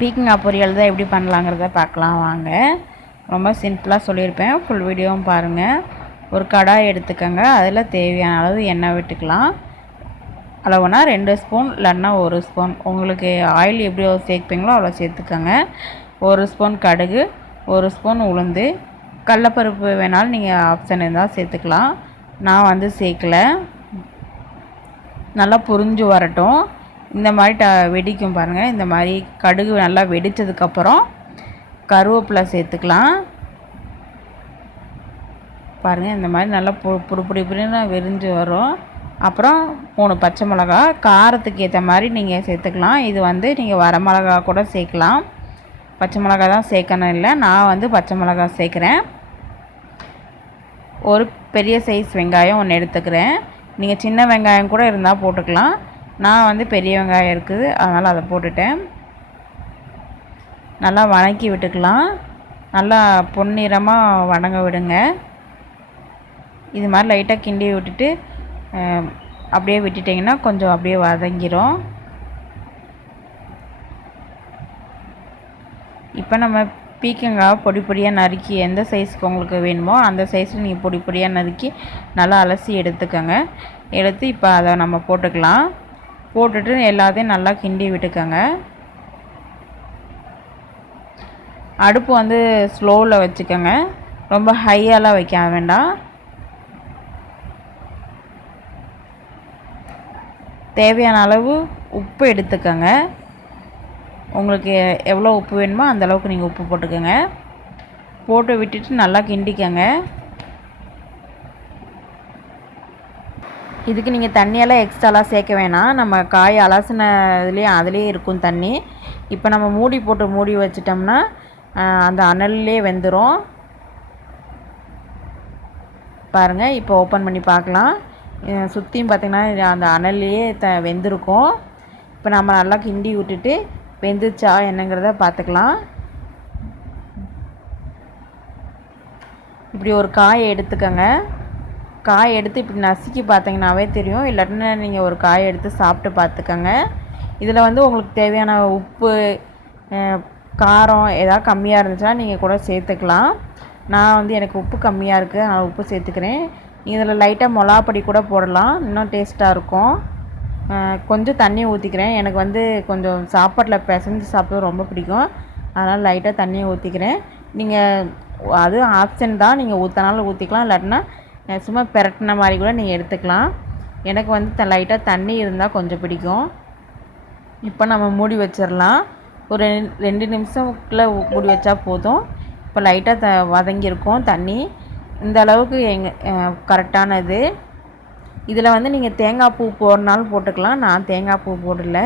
பீக்கங்காய் பொரியல் தான் எப்படி பண்ணலாங்கிறத பார்க்கலாம் வாங்க. ரொம்ப சிம்பிளாக சொல்லியிருப்பேன், ஃபுல் வீடியோவும் பாருங்கள். ஒரு கடாய் எடுத்துக்கோங்க, அதில் தேவையான அளவு எண்ணெய் விட்டுக்கலாம். அளவுனா 2 ஸ்பூன் இல்லைன்னா 1 ஸ்பூன், உங்களுக்கு ஆயில் எப்படி சேர்ப்பீங்களோ அவ்வளோ சேர்த்துக்கோங்க. 1 ஸ்பூன் கடுகு, 1 ஸ்பூன் உளுந்து, கடலப்பருப்பு வேணாலும் நீங்கள் ஆப்ஷன் இருந்தால் சேர்த்துக்கலாம். நான் வந்து சேர்க்கலை. நல்லா புரிஞ்சு வரட்டும். இந்த மாதிரி வெடிக்கும் பாருங்கள். இந்த மாதிரி கடுகு நல்லா வெடித்ததுக்கப்புறம் கருவேப்பிலை சேர்த்துக்கலாம். பாருங்கள், இந்த மாதிரி நல்லா புடிப்புடின்னு வெறிஞ்சு வரும். அப்புறம் 3 பச்சை மிளகா, காரத்துக்கு ஏற்ற மாதிரி நீங்கள் சேர்த்துக்கலாம். இது வந்து நீங்கள் வரமிளகா கூட சேர்க்கலாம். பச்சை மிளகா தான் சேர்க்கணும் இல்லை, நான் வந்து பச்சை மிளகா சேர்க்குறேன். ஒரு பெரிய சைஸ் வெங்காயம் ஒன்று எடுத்துக்கிறேன். நீங்கள் சின்ன வெங்காயம் கூட இருந்தால் போட்டுக்கலாம். நான் வந்து பெரிய வெங்காயம் இருக்குது, அதனால் அதை போட்டுட்டேன். நல்லா வதக்கி விட்டுக்கலாம். நல்லா பொன்னிறமாக வதங்க விடுங்க. இது மாதிரி லைட்டாக கிண்டி விட்டுட்டு அப்படியே விட்டுட்டிங்கன்னா கொஞ்சம் அப்படியே வதங்கிடும். இப்போ நம்ம பீக்கங்காய் பொடி பொடியாக நறுக்கி எந்த சைஸுக்கு உங்களுக்கு வேணுமோ அந்த சைஸில் நீங்கள் பொடி பொடியாக நறுக்கி நல்லா அலசி எடுத்துக்கோங்க. எடுத்து இப்போ அதை நம்ம போட்டுக்கலாம். போட்டுட்டு எல்லாத்தையும் நல்லா கிண்டி விட்டுக்கோங்க. அடுப்பு வந்து ஸ்லோவில் வச்சுக்கோங்க, ரொம்ப ஹையாலாம் வைக்க வேண்டாம். தேவையான அளவு உப்பு எடுத்துக்கோங்க. உங்களுக்கு எவ்வளோ உப்பு வேணுமோ அந்தளவுக்கு நீங்கள் உப்பு போட்டுக்கோங்க. போட்டு விட்டுட்டு நல்லா கிண்டிக்கோங்க. இதுக்கு நீங்கள் தண்ணியெல்லாம் எக்ஸ்ட்ராலாம் சேர்க்க வேணாம். நம்ம காய் அலசின அதுலேயே இருக்கும் தண்ணி. இப்போ நம்ம மூடி வச்சிட்டோம்னா அந்த அனல்லே வெந்துடும். பாருங்கள், இப்போ ஓப்பன் பண்ணி பார்க்கலாம். சுற்றியும் பார்த்திங்கன்னா அந்த அனல்லையே வெந்திருக்கும். இப்போ நம்ம நல்லா கிண்டி விட்டுட்டு வெந்துச்சா என்னங்கிறத பார்த்துக்கலாம். இப்படி ஒரு காயை எடுத்துக்கோங்க. காய் எடுத்து இப்படி நசுக்கி பார்த்தீங்கன்னாவே தெரியும். இல்லாட்டினா நீங்கள் ஒரு காயை எடுத்து சாப்பிட்டு பார்த்துக்கோங்க. இதில் வந்து உங்களுக்கு தேவையான உப்பு, காரம் ஏதாவது கம்மியாக இருந்துச்சுன்னா நீங்கள் கூட சேர்த்துக்கலாம். நான் வந்து எனக்கு உப்பு கம்மியாக இருக்குது, நான் உப்பு சேர்த்துக்கிறேன். இதில் லைட்டாக மிளகாப்பொடி கூட போடலாம், இன்னும் டேஸ்ட்டாக இருக்கும். கொஞ்சம் தண்ணி ஊற்றிக்கிறேன். எனக்கு வந்து கொஞ்சம் சாப்பாட்டில் பிசைஞ்சு சாப்பிட ரொம்ப பிடிக்கும், அதனால் லைட்டாக தண்ணியை ஊற்றிக்கிறேன். நீங்கள் அது ஆப்ஷன் தான், நீங்கள் ஊற்றினாலும் ஊற்றிக்கலாம், இல்லாட்டினா சும்மா பெரட்டின மாதிரி கூட நீங்கள் எடுத்துக்கலாம். எனக்கு வந்து லைட்டாக தண்ணி இருந்தால் கொஞ்சம் பிடிக்கும். இப்போ நம்ம மூடி வச்சிடலாம். ஒரு 2 நிமிஷம்குள்ளே மூடி வச்சா போதும். இப்போ லைட்டாக வதங்கியிருக்கும் தண்ணி. இந்த அளவுக்கு கரெக்டானது. இதில் வந்து நீங்கள் தேங்காய் பூ போடுறனாலும் போட்டுக்கலாம், நான் தேங்காய் பூ போடல.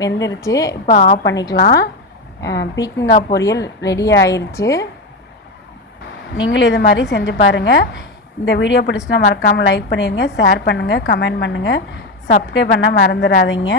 வெந்துருச்சு. இப்போ ஆஃப் பண்ணிக்கலாம். பீக்கங்காய் பொரியல் ரெடி ஆயிடுச்சு. நீங்களும் இது மாதிரி செஞ்சு பாருங்கள். இந்த வீடியோ பிடிச்சினா மறக்காமல் லைக் பண்ணிடுங்க, ஷேர் பண்ணுங்கள், கமெண்ட் பண்ணுங்கள், சப்ஸ்கிரைப் பண்ண மறந்துடாதீங்க.